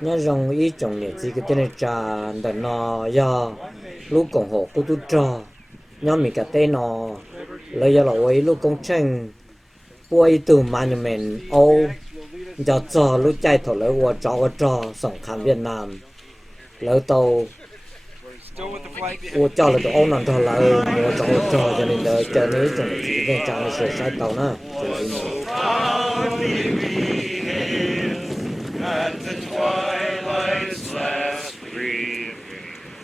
nhớ rong ý chồng nhẹ chỉ cái tên trà đợt nó do lúc cộng hộ của tôi cho nhớ mình cái tên nó lấy do là ấy lúc công trình bôi từ mà nhà mình ô cho lúc chạy thổi lấy qua cho sòng khám Việt Nam lấy tàu cho là tàu ông nằm cho là mua cho nên là chờ này chồng chỉ cái trà này sửa sai tàu nữa at the twilight's last gleaming,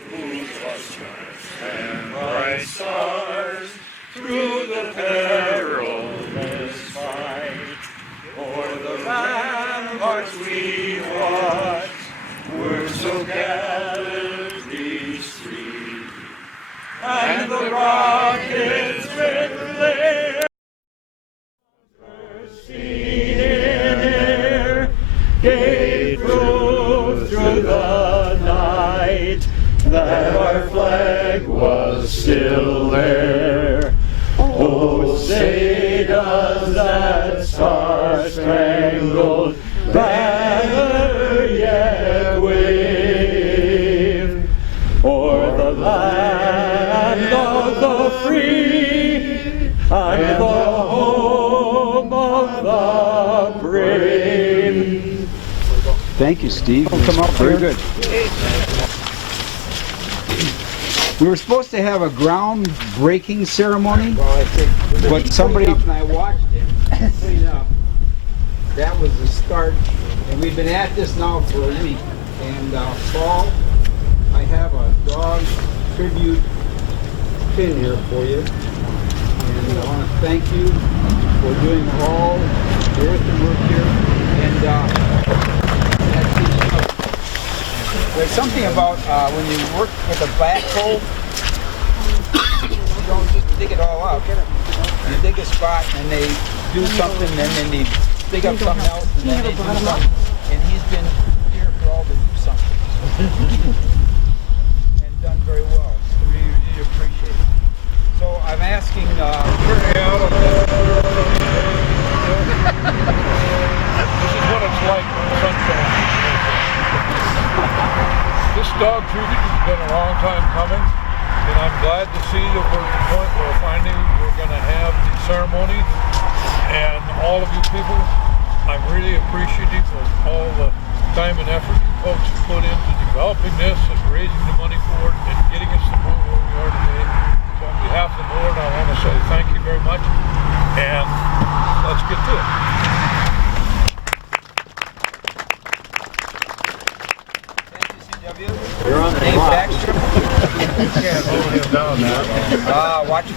whose lustrous and bright stars through the perilous fight, o'er the ramparts we watched, were so gallantly streamed, and the rockets with their gave proof through the night that our flag was still there. Oh, say does that star-spangled banner yet wave o'er the land of the free and the home of the brave. Thank you, Steve. Come up very good. We were supposed to have a ground-breaking ceremony, but somebody... And I watched him clean up. That was the start, and we've been at this now for a week. And Paul, I have a dog tribute pin here for you, and I want to thank you for doing all the earthen work here. And there's something about when you work with a backhoe, you don't just dig it all up. You dig a spot and they do something, and then they dig up something else, and then they do something. And he's been here for all to do something. And done very well. So we really appreciate it. So I'm asking, This is what it's like when the sun's going. This dog tribute has been a long time coming, and I'm glad to see that we're at the point where finally we're going to have the ceremony. And all of you people, I'm really appreciative of all the time and effort you folks have put into developing this and raising the money for it and getting us to the point where we are today. So on behalf of the board, I want to say thank you very much, and let's get to it. you're on the clock. You can't hold him down that long. Watch me.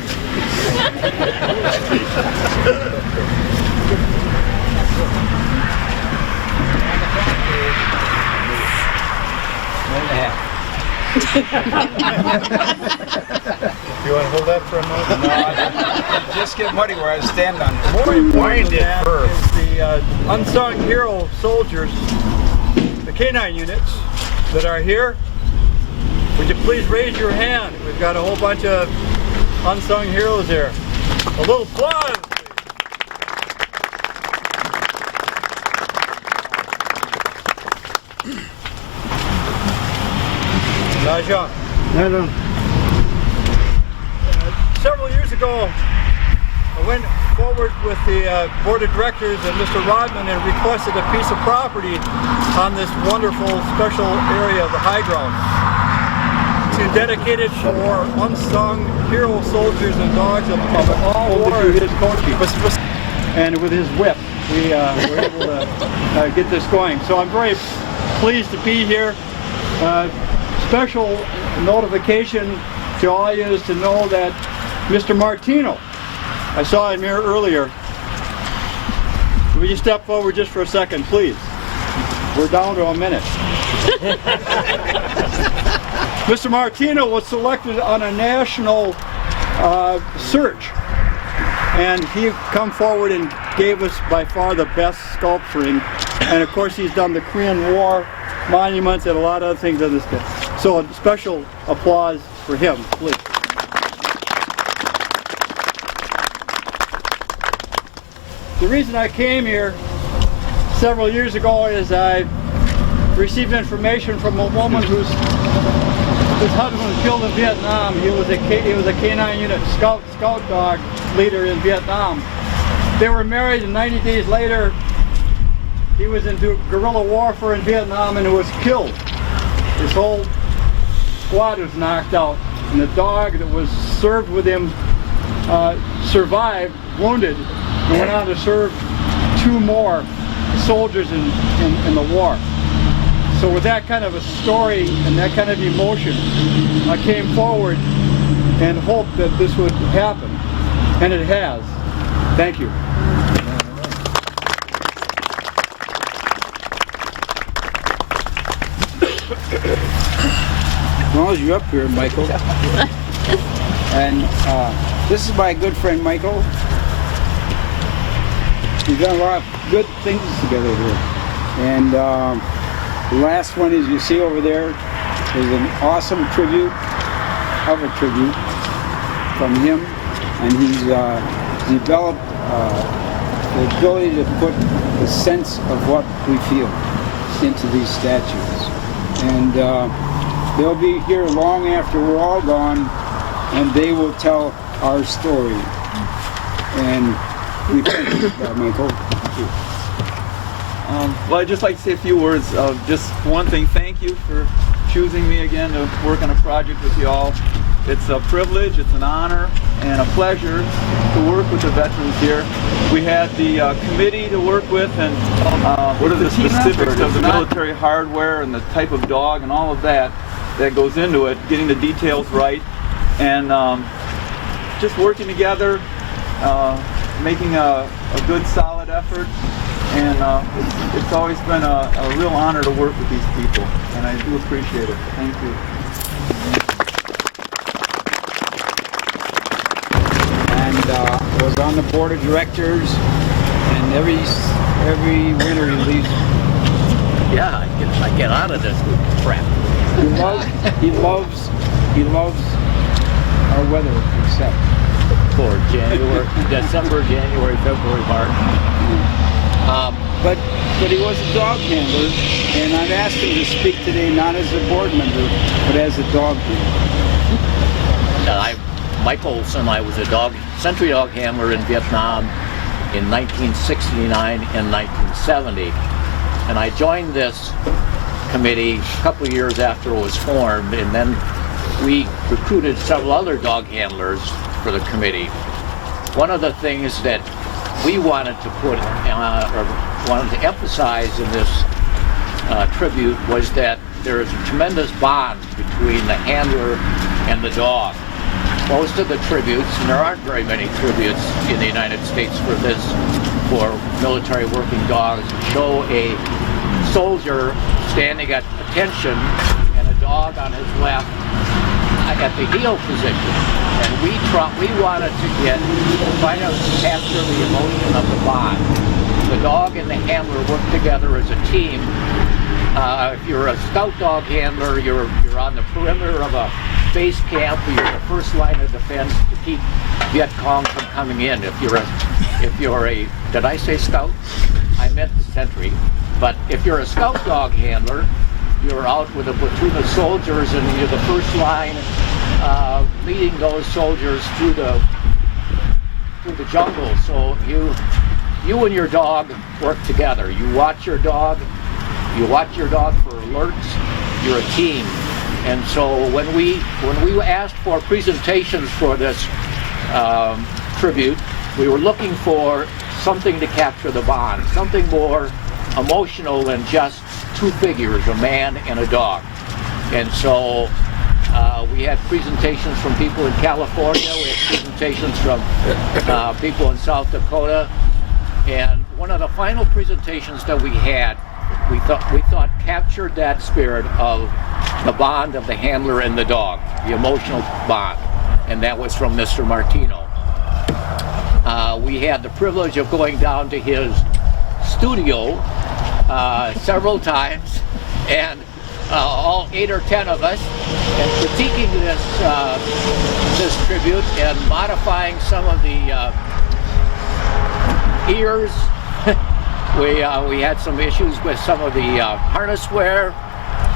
You want to hold that for a moment? No, just get muddy where I stand on it. More important than that is the unsung hero soldiers, the K9 units that are here. Would you please raise your hand? We've got a whole bunch of unsung heroes here. A little applause. Naja. Several years ago, I went forward with the board of directors and Mr. Rodman and requested a piece of property on this wonderful special area of the Highground to dedicate it for unsung hero soldiers and dogs of all wars. His coaching. And with his whip, we were able to get this going. So I'm very pleased to be here. Special notification to all you is to know that Mr. Martino, I saw him here earlier. Will you step forward just for a second, please? We're down to a minute. Mr. Martino was selected on a national search, and he come forward and gave us by far the best sculpturing. And of course, he's done the Korean War monuments and a lot of other things on this day. So a special applause for him, please. The reason I came here several years ago is I received information from a woman whose husband was killed in Vietnam. He was a K-9 unit scout dog leader in Vietnam. They were married, and 90 days later, he was into guerrilla warfare in Vietnam and was killed. His whole squad was knocked out, and the dog that was served with him survived, wounded, and went on to serve 2 more soldiers in the war. So with that kind of a story and that kind of emotion, I came forward and hoped that this would happen, and it has. Thank you. As long as you're up here, Michael. And this is my good friend Michael. We've done a lot of good things together here. And the last one, as you see over there, is an awesome tribute of a tribute from him. And he's developed the ability to put the sense of what we feel into these statues. And they'll be here long after we're all gone, and they will tell our story. And we thank you, Michael. Thank you. Well, I'd just like to say a few words of just one thing. Thank you for choosing me again to work on a project with you all. It's a privilege, it's an honor, and a pleasure to work with the veterans here. We had the committee to work with, and what are the specifics of the military hardware and the type of dog and all of that goes into it, getting the details right, and just working together, making a good solid effort. And it's always been a real honor to work with these people, and I do appreciate it. Thank you. And I was on the board of directors, and every winter he leaves. Yeah, I get out of this crap. He loves our weather, except For January, December, January, February, March. But he was a dog handler, and I've asked him to speak today not as a board member, but as a dog handler. Mike Olson, I was a sentry dog handler in Vietnam in 1969 and 1970. And I joined this committee a couple of years after it was formed, and then we recruited several other dog handlers for the committee. One of the things that we wanted to put, or wanted to emphasize in this tribute was that there is a tremendous bond between the handler and the dog. Most of the tributes, and there aren't very many tributes in the United States for military working dogs, show a soldier standing at attention and a dog on his left at the heel position. And we wanted to try to capture the emotion of the bond. The dog and the handler work together as a team. If you're a scout dog handler, you're on the perimeter of a base camp, you're the first line of defense to keep Viet Cong from coming in. If you're a, did I say scout? I meant sentry. But if you're a scout dog handler, you're out with a platoon of soldiers and you're the first line leading those soldiers through the jungle. So you and your dog work together. You watch your dog for alerts. You're a team. And so when we asked for presentations for this tribute, we were looking for something to capture the bond, something more emotional than just two figures, a man and a dog. And so we had presentations from people in California, we had presentations from people in South Dakota, and one of the final presentations that we had, we thought captured that spirit of the bond of the handler and the dog, the emotional bond, and that was from Mr. Martino. We had the privilege of going down to his studio several times, and all 8 or 10 of us, and critiquing this tribute and modifying some of the ears We had some issues with some of the harness wear,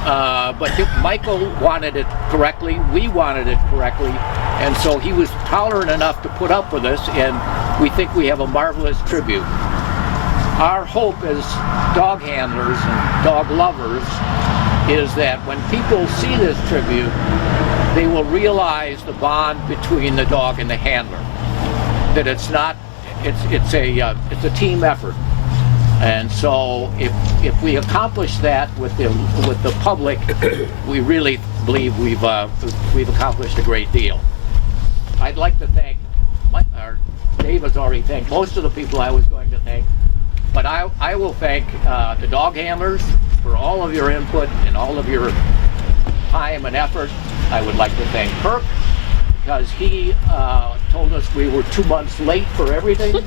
but Michael wanted it correctly, we wanted it correctly, and so he was tolerant enough to put up with us, and we think we have a marvelous tribute. Our hope as dog handlers and dog lovers is that when people see this tribute, they will realize the bond between the dog and the handler. That it's a team effort. And so if we accomplish that with the public, we really believe we've accomplished a great deal. I'd like to thank Dave has already thanked most of the people I was going to thank, but I will thank the dog handlers for all of your input and all of your time and effort. I would like to thank Kirk because he told us we were 2 months late for everything,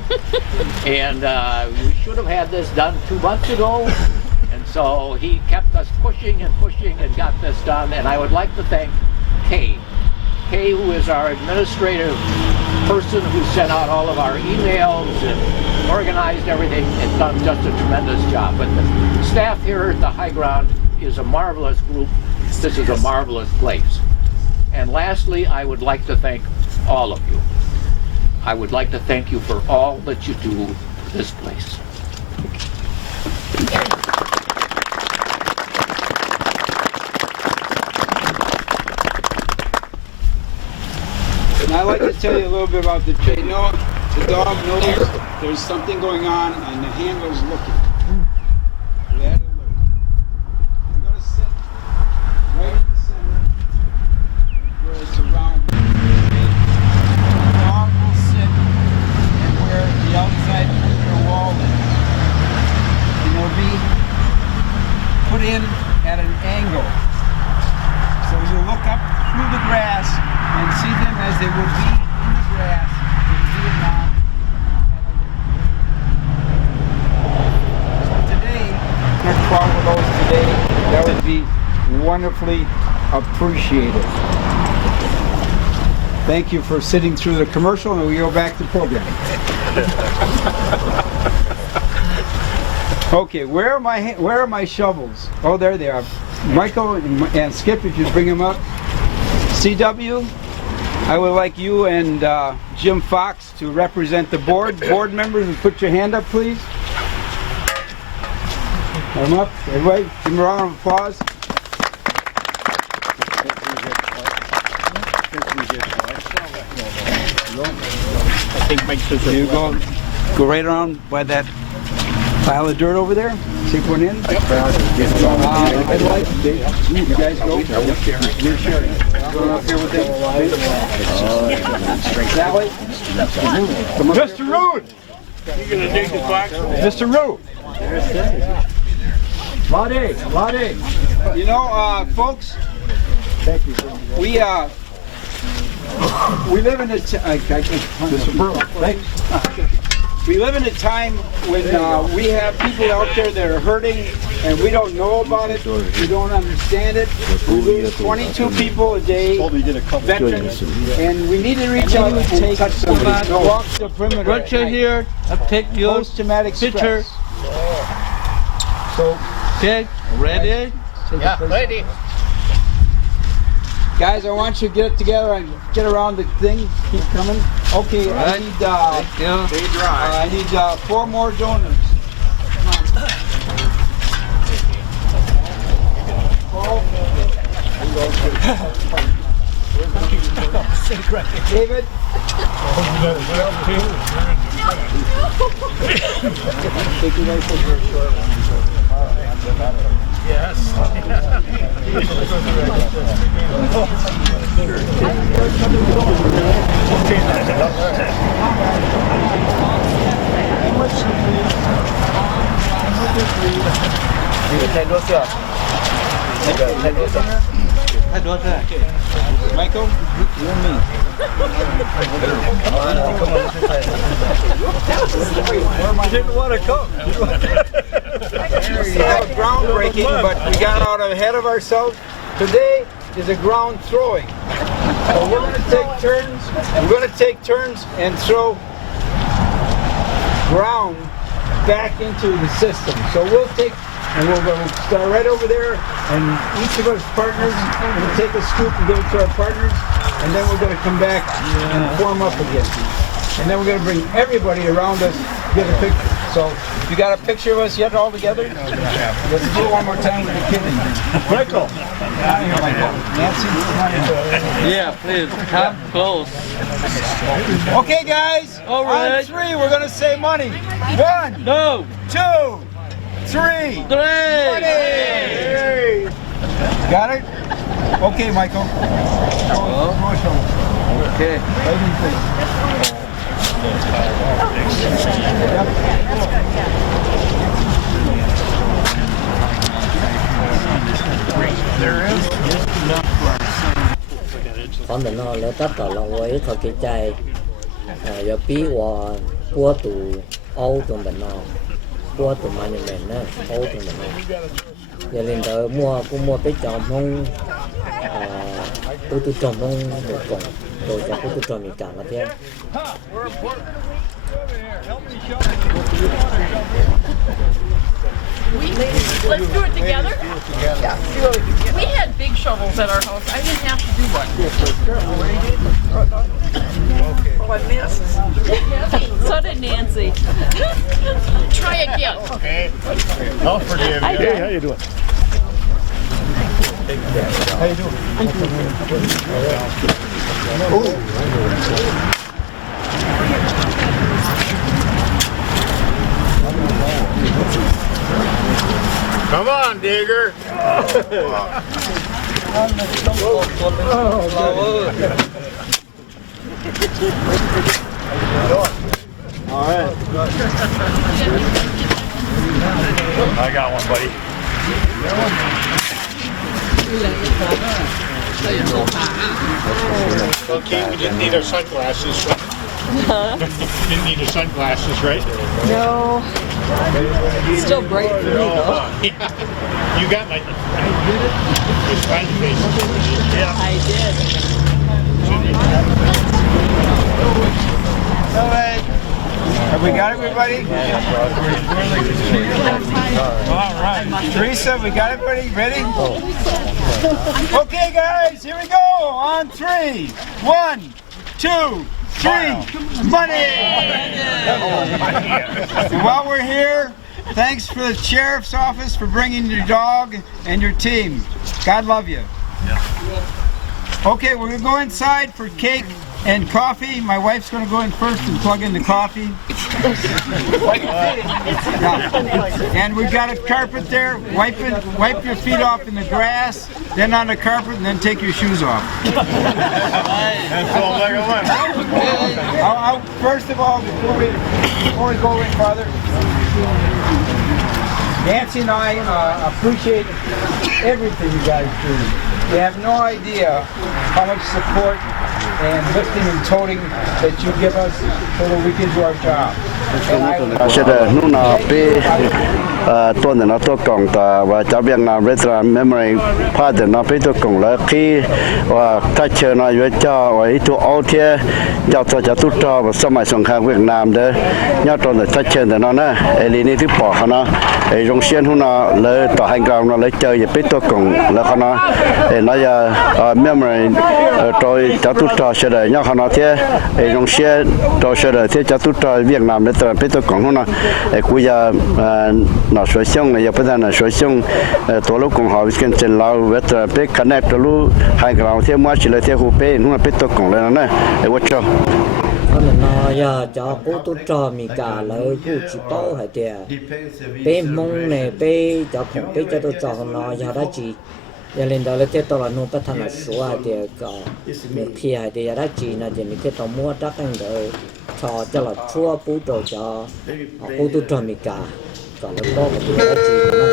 and we should have had this done 2 months ago, and so he kept us pushing and pushing and got this done. And I would like to thank Kay, who is our administrative person who sent out all of our emails and organized everything and done just a tremendous job. But the staff here at the Highground is a marvelous group. This is a marvelous place. And lastly, I would like to thank all of you. I would like to thank you for all that you do for this place. And I'd like to tell you a little bit about the trade. The dog knows there's something going on and the handler's looking. That alert. I'm going to sit right in the center where it's around. The dog will sit and where the outside perimeter wall is. And they'll be put in at an angle. So you look up through the grass and see them as they would be in the grass in Vietnam. So today, there's 12 of those today. That would be wonderfully appreciated. Thank you for sitting through the commercial, and we go back to program. Okay, where are my shovels? Oh, there they are. Michael and Skip, if you bring them up. CW, I would like you and Jim Fox to represent the board. Board members, and put your hand up, please. Put them up. Everybody, give them a round of applause. I think Mike says You go right around by that pile of dirt over there. Take one in. I'd like you guys go. You're sharing. Going up here with them. Sally. Mr. Root! You gonna dig the box? Mr. Root! Lade. You know, folks, we live in we live in a time when we have people out there that are hurting and we don't know about it, we don't understand it. We lose 22 people a day, veterans, and we need to reach out and touch somebody. Walk the perimeter. Right here, I'll take your Post-traumatic picture. stress. So, Okay, ready? Yeah, ready. guys, I want you to get it together and get around the thing. Keep coming. Okay, I need 4 more donors. Come on. David. Yes. Michael, you and me. You didn't want to come. We have a groundbreaking, but we got out ahead of ourselves. Today is a ground throwing. So we're going to take turns. We're going to take turns and throw ground back into the system. So we'll take, and we'll go start right over there, and each of us partners will take a scoop and give it to our partners, and then we're going to come back and form up again. And then we're going to bring everybody around us to get a picture. So, you got a picture of us yet all together? Let's do it one more time with the kids. Michael. Nancy. Yeah, please, come close. Okay, guys. All right. On 3, we're going to say money. 1, No. 2, 3. 3. Money. Got it? Okay, Michael. Okay. con mình nó lấy tất cả lòng với thôi cái chạy giờ bí và qua tụ Âu tụi mình nó qua tụi mình nữa Âu tụi mình nó giờ lên tới cũng mua cái chồng không tôi trồng không được còn rồi cho tôi trồng mình cả mà thế Let's do it together? Yeah. We had big shovels at our house. I didn't have to do one. Oh, I missed. So did Nancy. Try again. Okay. I'll forgive you. Hey, how you doing? How you doing? Come on, Digger. All right. I got one, buddy. Okay, we didn't need our sunglasses. Didn't need your sunglasses, right? No. Still bright for me though. Yeah. You got my smiley face. Yeah. I did. All right. Have we got everybody? All right. Teresa, we got everybody ready? Okay, guys, here we go. On 3. 1, 2, 3. Money! And while we're here, thanks for the sheriff's office for bringing your dog and your team. God love you. Okay, we're going to go inside for cake and coffee. My wife's going to go in first and plug in the coffee. And we've got a carpet there. Wipe your feet off in the grass, then on the carpet, and then take your shoes off. That's all I got. First of all, before we go any farther, Nancy and I appreciate everything you guys do. You have no idea how much support and lifting and toting that you give us so that we can do our job. Sẽ là lúc nào bị tuần nó tôi còn và cho Việt Nam Veteran Memory Park nó bị tôi còn là khi và các chơi nó với cho và ít tụ Âu thế cho tụt cho và sau này song khang Việt Nam đấy nhớ tuần là các chơi thì nó nè Elini thứ bỏ nó trong xuyên hôm nó lấy tòa Highground nó lấy chơi và biết tôi còn là nó nó giờ Memory rồi cho tụt cho sẽ để nhớ nó thế trong xuyên rồi sẽ để thế cho tụt cho Việt Nam để tôi biết tôi còn hôm nó bây giờ nó sửa xong này giờ bây giờ là sửa xong tổ lúc cùng họ với trên lao với biết connect tổ Highground thêm mua chỉ là thêm hộp bên nó biết tôi còn lên nó để watch cho mình nói giờ cho cô tôi cho mình cả lời cô chỉ bảo hay tiền bên mông này bên cho không bên cho tôi cho nó giờ đó chỉ giờ lên đó là tiếp tục là nộp thằng là số hay tiền cả mình khi hay tiền giờ đó chỉ là tiền mình tiếp tục mua chắc anh đợi cho là chua bù đồ cho cô tôi cho mình cả còn là bao cái tiền đó chỉ mà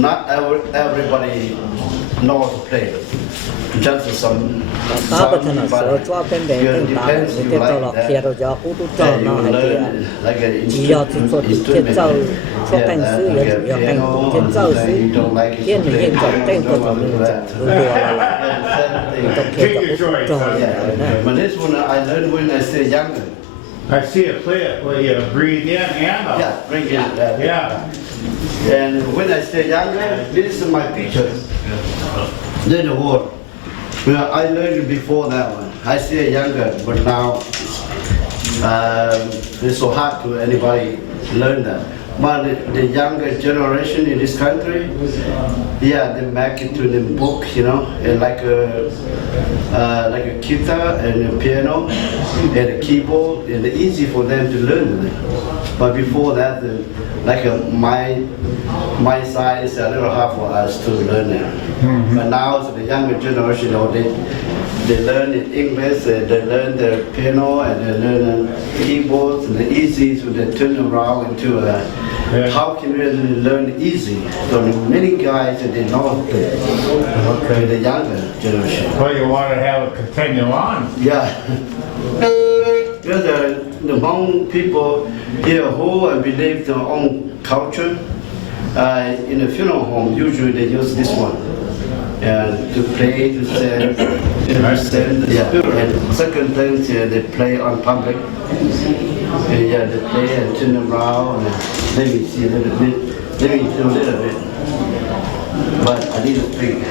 not everybody knows to play. Just some. Có bữa thằng số cho bên đấy từng ta người ta cho lọ kia rồi cho cú tu trò nó hay kìa chỉ do chỉ cho thiết châu cho cảnh sư là chủ yếu cảnh thiết châu sư thiên là hiện trọng tên của chúng mình đùa là tập kia cho cú trò But this one I learned when I stay younger. I see it play it where you breathe in and out. Yeah, breathe in. Yeah. And when I stay younger, this is my picture. Then the war. Well, I learned it before that one. I stay younger, but now it's so hard to anybody learn that. But the younger generation in this country, yeah, they make it to the book, you know, and like a guitar and a piano and a keyboard, and it's easy for them to learn it. But before that, my side is a little hard for us to learn it. Mm-hmm. But now, so the younger generation, you know, they learn in English, they learn the piano and they learn keyboards, and it's easy to turn around into a. Yeah. How can we learn easy? So many guys they know the younger generation. Well, you want to have it continue on. Yeah. Because the Hmong people here who believe their own culture, in a funeral home usually they use this one. To play, to stand, yeah. And second thing, they play on public. Yeah, they play and turn around and let me see a little bit, let me do a little bit. But I need to think.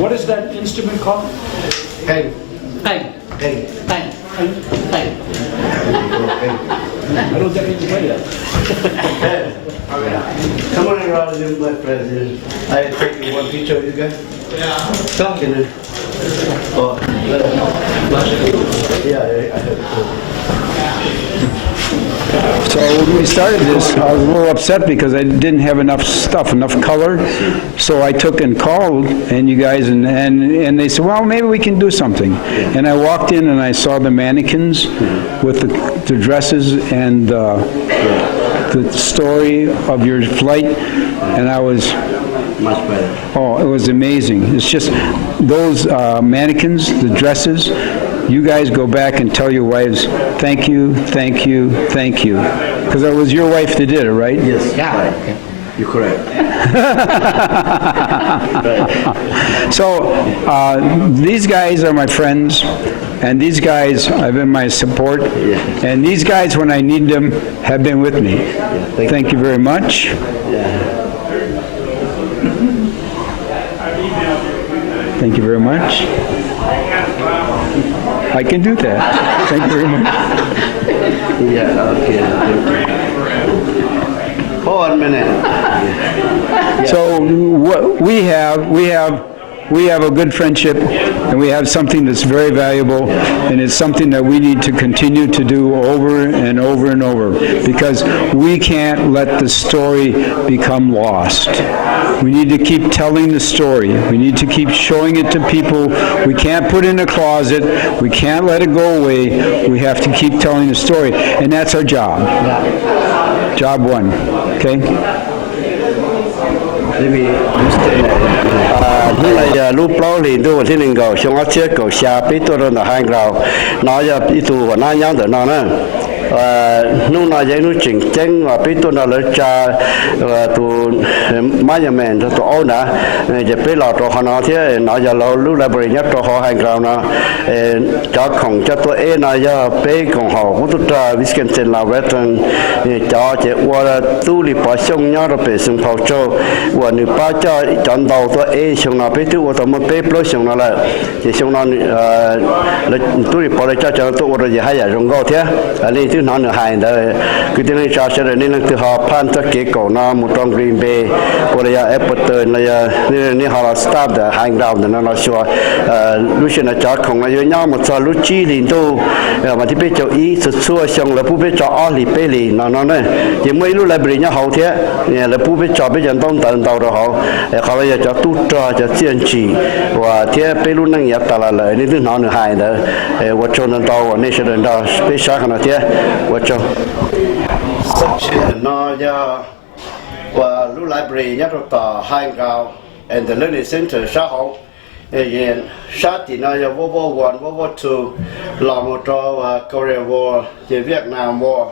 What is that instrument called? Hey. Hey. Hey. Hey. Hey. I don't think you can play that. Come on around here, my friend. I take you one picture of you guys. Yeah. Talking it. Oh, yeah, I have. So when we started this, I was a little upset because I didn't have enough stuff, enough color. So I took and called and you guys and they said, well, maybe we can do something. And I walked in and I saw the mannequins with the dresses and the story of your flight, and I was much better. Oh, it was amazing. It's just those mannequins, the dresses. You guys go back and tell your wives, thank you, thank you, thank you. Because it was your wife that did it, right? Yes. Yeah. Okay. You're correct. Right. So these guys are my friends, and these guys have been my support. Yeah. And these guys, when I need them, have been with me. Yeah. Thank you very much. Yeah. Thank you very much. I can do that. Thank you very much. Yeah, okay. Hold on a minute. Yeah. So what we have a good friendship, and we have something that's very valuable, and it's something that we need to continue to do over and over and over, because we can't let the story become lost. We need to keep telling the story. We need to keep showing it to people. We can't put it in a closet. We can't let it go away. We have to keep telling the story, and that's our job. Job one, okay? Lúc này lúc lâu thì tôi thì mình go xong ở trước go xa biết tôi là Highground nói ra ít tu và nói nhau được nó nè nu na dây nu chỉnh chênh và biết tôi là lấy cha và tu mai nhà mình tu ôn đã giờ biết là tu họ nói thế nói giờ lâu lúc lại bồi nhắc tu họ Highground na cho không cho tôi ấy na giờ biết còn họ cũng tu tra Wisconsin là veteran cho chỉ qua tu li bảo xong nhau rồi bị xong phao cho và nếu ba cho chọn đầu tôi ấy xong nào biết tu tôi mới biết lúc xong nào là chỉ xong nào tu li bảo lại cho tôi rồi giờ hay giờ rong gạo thế ali thứ nó nữa hay đó cái tiếng này cho sẽ là nên từ họ pan cho cái cổ nó một trong Green Bay rồi giờ Appleton là nên họ là start the Highground nó nói xua lúc xưa là cho không là nhau một số lúc chi liền tu mà thì biết cho ý sự xua xong là不biết cho ở里边里nó này chỉ mấy lúc lại bị nhau hậu thế là不biết cho biết dân đông tận đầu rồi họ bây giờ cho tu cho kiên trì và thế bên lúc năng nhập ta là lợi nên thứ nó nữa hay đó và cho nên tao và nên sẽ đến đó biết sao nó thế và cho nó giờ và lúc lại bị nhau rồi ta Highground and the learning center xã hội hiện sát thì nó giờ vô vô one vô vô two làm một trò Korea War về Việt Nam War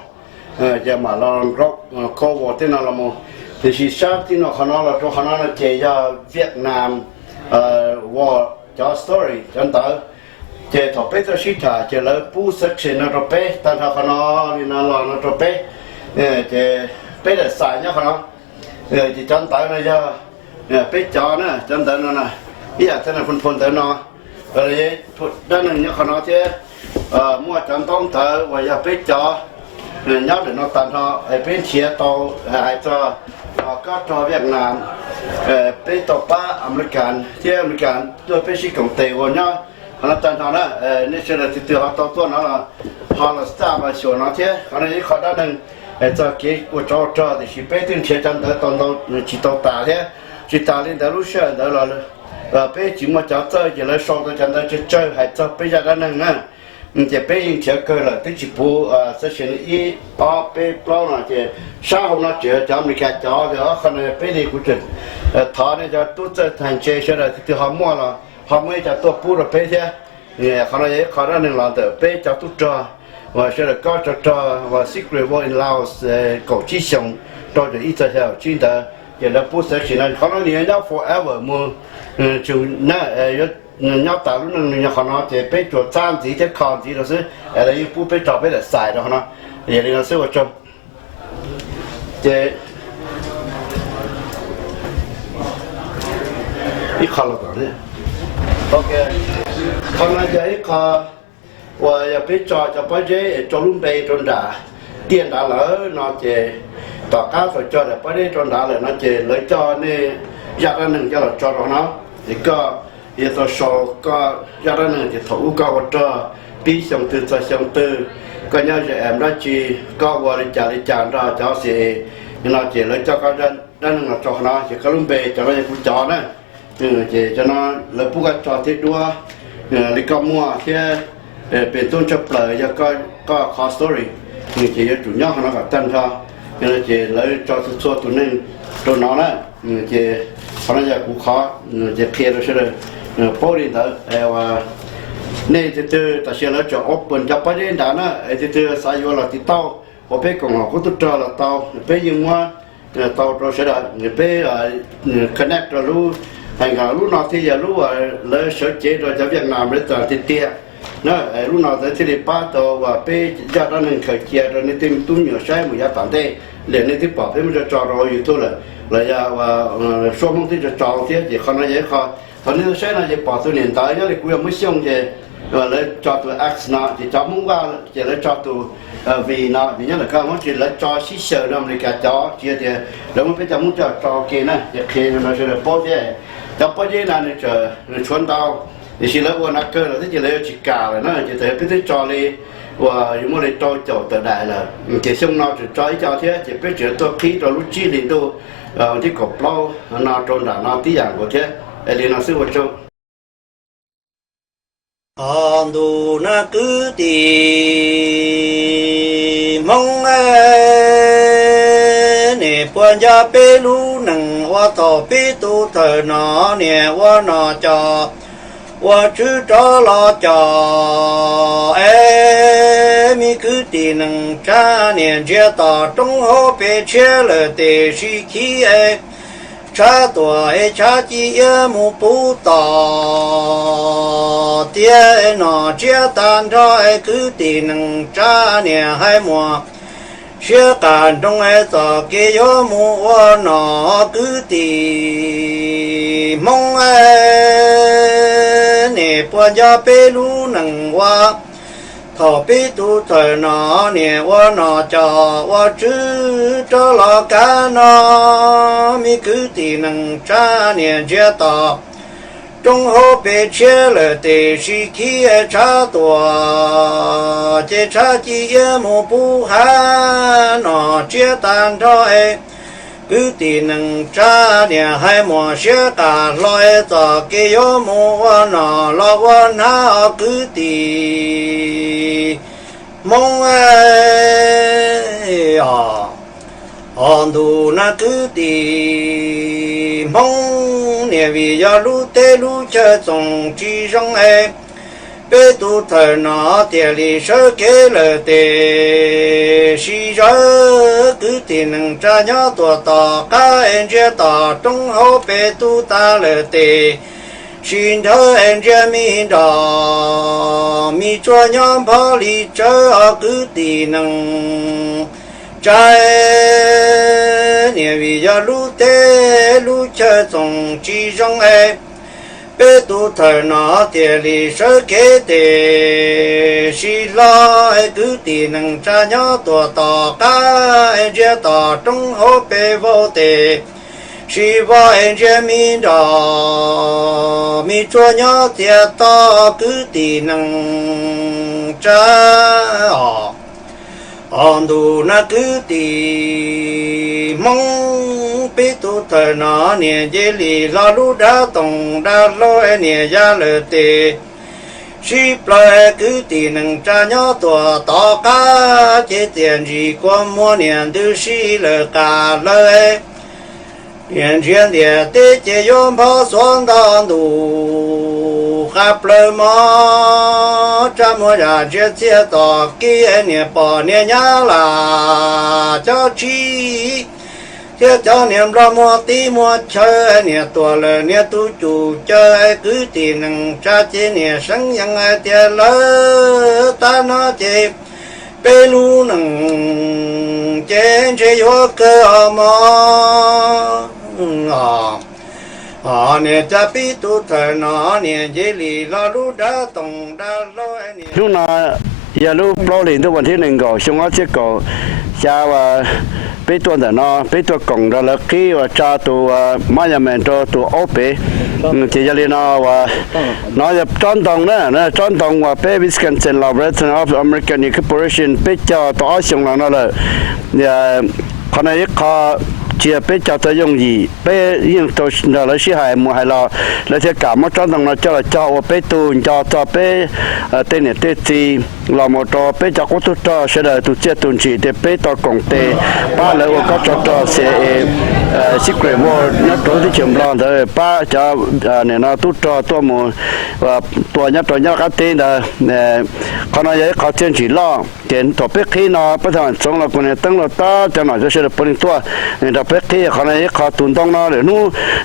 giờ mà làm rock Cold War thế nào là một thì chỉ sát thì nó khả là cho khả năng là chế cho Việt Nam War cho story chân tới chế thọ bé cho sĩ thà chế lấy pu section nó bé tan khả năng thì nó là nó bé chế bé để xài nhá khả năng thì chân tới này giờ bé cho nữa chân tới nó này bây giờ thế này phân tới nó rồi đó là những khả thế mua chân tông tới và giờ biết cho nhớ để nó tận họ bên chia tàu hay cho các cho Việt Nam bên tàu ba American thì American tôi bên sĩ công ty của nhau họ tận họ đó nên sẽ là từ họ tàu tuần họ là sao mà sửa nó thế họ này họ đã đừng cho cái của cho thì chỉ bên tiền chia chân tới tàu chỉ tàu ta thế chỉ ta lên tới lúc sau đó là bé chỉ mà cháu chơi chỉ lấy xong rồi chẳng tới chơi hay cho bé ra đó nè thì bé những chơi cơ là tức chỉ bu sẽ chuyển ý bé bao là thì sáng hôm nay chơi cháu mình cả cháu thì họ này bé đi cũng chừng thọ này cho tôi chơi thành chơi sẽ là thì họ mua là họ mới cho tôi bu rồi bé thế thì họ này họ ra nên làm được bé cho tôi cho và sẽ là có cho và secret war in Laos cổ chi sống cho được ít theo chuyên đó giờ là bút sẽ chỉ là họ nói nhiều nhau forever mua chủ nè nhau tạo lúc này họ nói thì bây giờ trang gì thế còn gì đó chứ là những bút bây giờ bây giờ xài đó họ nói giờ thì nó sẽ vào trong thì ít khó là đấy ok còn là vậy còn và bây giờ cho bây giờ cho luôn bây giờ đã tiền đã lỡ nó thì tỏ cá phải cho là bây giờ đã là nó chỉ lấy cho nên gia đình cho là cho nó thì có giờ tôi số có gia đình thì thủ có cho bí xong từ có nhau thì em đó chỉ có qua đi trả ra cho sẽ nó chỉ lấy cho các dân nên là cho nó chỉ có luôn về cho nó cũng cho đấy chỉ cho nó lấy bút cho thế đua đi có mua thì bên tôn chấp lời cho có khó story thì chỉ chủ nhau nó cả tân thôi nên chỉ lấy cho số tụi nên tụi nó đấy chỉ họ nói giờ cũng khó chỉ kia rồi sẽ là phố đi tới và nên từ ta sẽ lấy cho open cho bây giờ đã nó từ sai vô là thì tàu họ biết còn họ cũng tự cho là tàu bây giờ mua tàu rồi sẽ là bây connect rồi luôn thành ra lúc nào thì giờ lúc lấy sở chế rồi cho Việt Nam để ta thì tiệt nó lúc nào tới thì ba tàu và bây giờ nó nên khởi chia rồi nên tìm túi nhiều sai một giá tạm thế liền nên tiếp bảo thêm cho rồi thôi là giờ và số mong thì cho thế thì không nói dễ khó còn nếu sẽ là chỉ bỏ từ nền tới nhớ thì cũng mới xong thì rồi lấy cho từ X nó thì cháu muốn qua chỉ lấy cho từ vì nó vì nhớ là các món chỉ lấy cho xí sờ nó thì cả chó chia thì nếu muốn bây giờ muốn cho kia này thì kia nó sẽ là bao nhiêu cho bao nhiêu là chờ chuẩn tao thì chỉ lấy qua nát cơ là thế chỉ lấy chỉ cả rồi nó chỉ thấy biết cho đi và những món này cho chỗ tự đại là chỉ xong nó chỉ cho thế chỉ biết chuyện tôi khí rồi lúc chi liền tôi thì cột lâu nó trôn đã nó tí dạng của thế để nó sinh hoạt chung đồ na cứ thì mong nè quan gia bê lu nằng hoa tỏ bê tu thờ nó nè hoa nó cho hoa chữ cho lo cho mi cứ tì nâng cha niên chia tỏ trong hô bê chia lờ tê sĩ khí ê cha tuổi cha chi mu pu tỏ tia nó chia tan cho ai cứ tì nâng cha niên hai mùa chia cả trong ai tỏ kia yo mu nó cứ tì mong ai nè bùa gia bê lu nâng hoa thọ bê tu thời nó nè hoa nó cho hoa chữ cho lo cá nó mi cứ tì nâng cha nè chia tỏ trong hô bê chia lờ tê sĩ khí cha tùa chế cha chi mô bù hà nó chia tan cho ê cứ tì nâng cha nè hai mùa xế cả lo ê tỏ kê yô mô nó lo vô ná cứ tì mong ê hòn thù na cứ tì mong nè vì do lũ tê lũ chơi tổng chi rong ê bê tu thời nó tiền lì sơ kế lờ tê xì rơ cứ tì nâng cha nhó tùa tỏ cá em chia tỏ trong hô bê tu ta lờ tê xin thơ em chia mi đỏ mi chua nhóm phó lì chơ cứ tì nâng trái nè vì do lũ tê lũ chơi tổng chi rong ê bê tu thời nó tiền lì sơ kế tê xì lo cứ tì nâng cha nhó tùa tỏ cá em chia tỏ trong hô bê vô tê xì vô em chia mi đỏ mi chua nhó tiệt to cứ tì nâng cha hòn đù na cứ tì mong bê tu thời nó nè dê lì lo lú đá tổng đá lo e nè gia lờ tê xí plơ cứ tì nâng cha nhó tùa tỏ cá chế tiền gì qua mua niên tư xí lờ cả lơ e niên chuyên địa tê chế yôn phó xuân đàn đủ khắp lơ mò cha mua ra chế chế tỏ kia nè bỏ nè nhá là cho chi chế cho niệm ra mua tí mua chơi nè tua lờ nè tu chủ chơi cứ tì nâng cha chế nè sáng yang ai tiền lỡ ta nó chế bê lu nâng chế chế vô cơ mò nè cha bí tu thời nó nè dễ lì lo lú đá tổng đá lo nè lúc nào giờ lúc bao liền tớiวันที่ 1ก่อนช่วงที่ก่อนcha và bé tuần đó nó bé tuần cộng đó là khi và cha tu mai nhà mình tu ốp bé thì giờ liền nó giờ tròn đồng đó nó tròn đồng và bé Wisconsin Laboratory of American Incorporation bé cho tao xong là nó là con này có chia bé cho tôi dùng gì bé riêng tôi là sĩ hài mua hài là thế cả một tròn đồng nó cho bé tu cho bé tên này tên gì là một trò bé cho có chút trò sẽ là tụi chết tụi chỉ để bé to cộng tệ ba là có trò sẽ secret word nó đối với trường long rồi ba cho này nó tụt trò tua một và tua nhá cái tên là con nói vậy có tiền chỉ lo tiền tổ bé khi nó bắt đầu sống là con này tăng là ta cho nó sẽ được bớt tua nên tổ bé khi con này có tuần đông nó để nó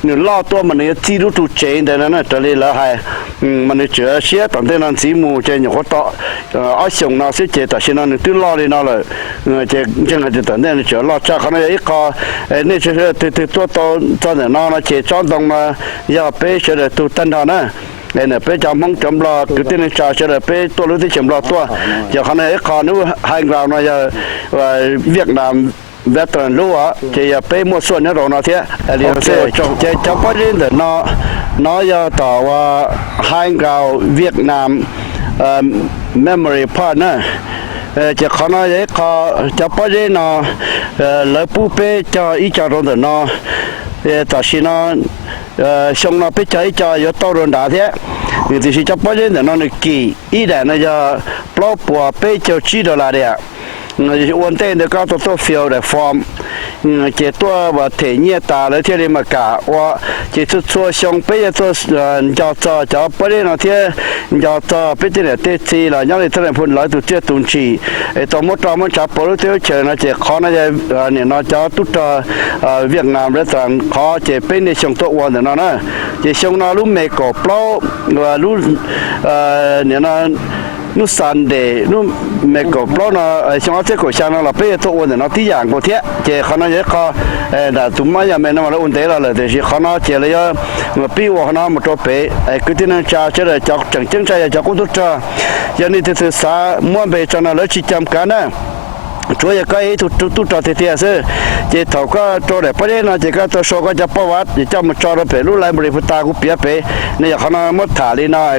lo tua mình này chỉ đủ chế để nó trở lại là hay mình chữa xe tận thế nên chỉ mua trên nhiều to ở sông nó sẽ chế tại sao nó tự lo đi nó là chế chẳng hạn tận thế nó chữa lo cho con này có nên chế từ to để nó chế cho đông mà giờ bé sẽ được tu tân đó nữa nên là bé cho mong chấm lo cứ tin cho sẽ được bé tôi lúc thì chấm lo tua giờ con này có nếu Highground nó giờ Việt Nam veteran lúa thì bé mua xuân nó rồi nó thế thì sẽ trong quá trình để nó giờ tỏ Highground Việt Nam memory partner chỉ có nói đấy có cho bao giờ nó lấy bút bê cho ý cho rồi nó tại sao nó xong nó bê cho ý cho yếu tố rồi đã thế thì cho bao giờ nó được kỳ ý là nó giờ block bùa bê cho chỉ đô la đấy nó ổn định được các tổ phiếu để form chế tua và thể nhẹ ta lấy thế mà cả và chế cho xong bây giờ cho bây giờ nó thế cho bây giờ tết thì là nhớ thế này phun lại tụi chế tụi chỉ tụi một chả bỏ lúc thế chơi nó chế khó nó nó cho tụt Việt Nam rất là khó chế bên này xong tụi quan nó nè chế xong nó lúc mẹ cổ plau và lúc nó sàn để nó mẹ cổ plau nó xong nó cổ sang nó là bây giờ tụi quan nó tí dạng của thế chế khó nó dễ khó đã tụi mấy nhà mình nó mà ổn định là thì khó nó chế là mà pi vào nó một chỗ bé cái tin nó cha chế là cho chẳng chân chạy cho cũng tốt cho cho nên thì sa mua về cho nó lấy chỉ chăm cá nè chúa giờ cái tụt trò thì sẽ chỉ thầu có cho để bây giờ nó chỉ có cho số có cho bảo vật chỉ cho một cho nó phải lúc lại một ta cũng biết bé nên giờ nó mất thả đi nó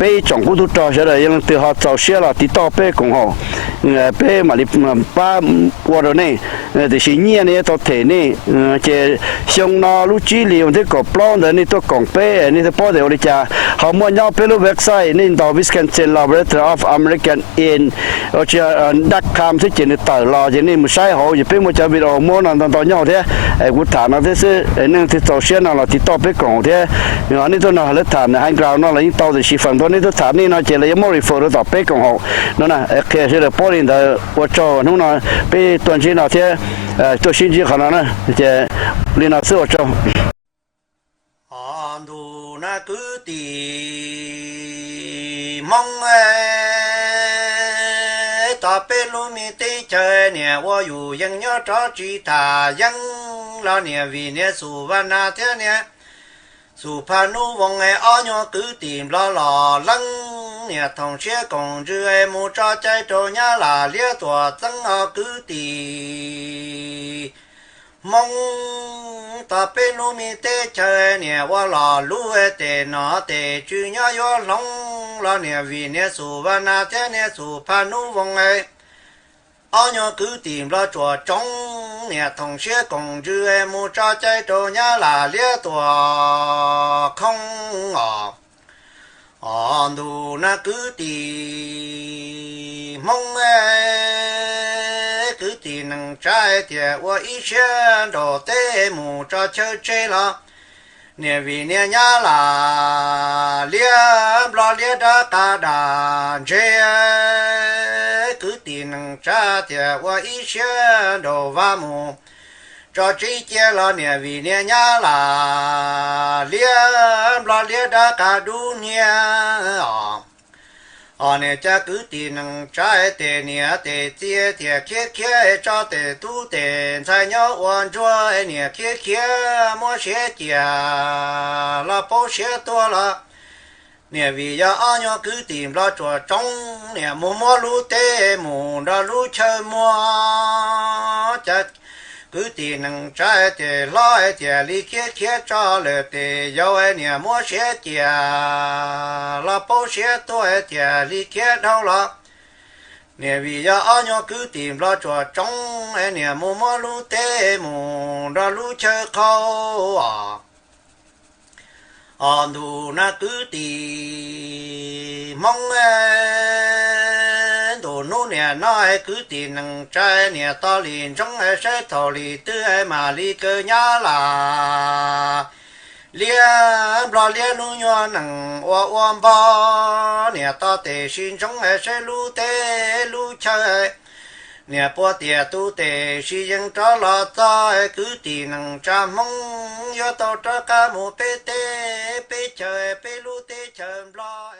bé chồng cũng tụt trò sẽ là những từ họ giàu xe là tí to bé cũng họ bé mà đi ba qua rồi này thì chỉ nhẹ này tao thể này chỉ xong nó lúc chỉ liều thì có plan rồi này tôi còn bé này tôi bỏ đều đi cha họ mua nhau bé lúc website nên tao Wisconsin Laboratory of American in ở trên .com thì chỉ tờ lo cho nên một sai họ chỉ biết một chỗ bị đồ mua nó tao nhau thế cũng thả nó thế chứ nên thì tàu xe nó là thì tao biết còn thế nhưng anh tôi nói là thả này Highground nó là những tàu thì chỉ phần thôi nên tôi thả nên nó chỉ là một refer nó tao biết còn họ nó nè khi sẽ được bỏ đi từ qua cho nó nói bị tuần chỉ nào thế tôi xin chỉ khả năng nè chỉ liên lạc sửa cho anh tu na cứ tì mong ta bên lu mi tê chơi nè wa yu yang nhớ cho chỉ ta yang lo nè vì nè su van na thế nè su pa nu vong ai nhớ cứ tìm lo lăng nè thằng xe còn chưa em mua cho trái trâu nhá là lia tua tăng cứ tì mong ta bên lu mi tê chơi nè wa la lu tê nó tê chú nhá yo long lo nè vì nè su van na thế nè su pa nu vong nhớ cứ tìm lo chùa trống nè thằng xe còn chưa em mua cho trái trâu nhá là lia tua không anh tu na cứ tì mong cứ tì nâng trái thiệt và ý xe đồ tê mù cho chơi lo nè vì nè nhá là lia đã cả đàn chơi cứ tì nâng trái thiệt và ý xe đồ va mù cho chỉ chia lo nè vì nè nhá là lia đã cả dunia nè cha cứ tin năng trái tề nè tề chia thiệt kia cho tề tu tề sai nhau oan chúa nè kia mua xe chia là bao xe to là nè vì giờ nhau cứ tìm lo chùa trong nè mua lú tê mua ra lú chơi mua cha cứ tiền năng trái thì lo thì li kia cho lệ thì giàu nè mua xe thì là bao xe tôi thì li kia đâu là nè vì giờ nhau cứ tìm lo cho trong nè mua lú tê mua ra lú chơi khâu anh tu na cứ tìm mong đồ nô nè nói cứ tiền năng trái nè to liền trong sẽ thò lì tư mà li cơ nhá là lia nu nhon năng oam ba nè to tề xin trong sẽ lu tê lu chơi nè po tiệt tu tề si dân cho lo to cứ tiền năng cha mong yo to cho cả một pe tê pe chơi pe lu tê chơi lo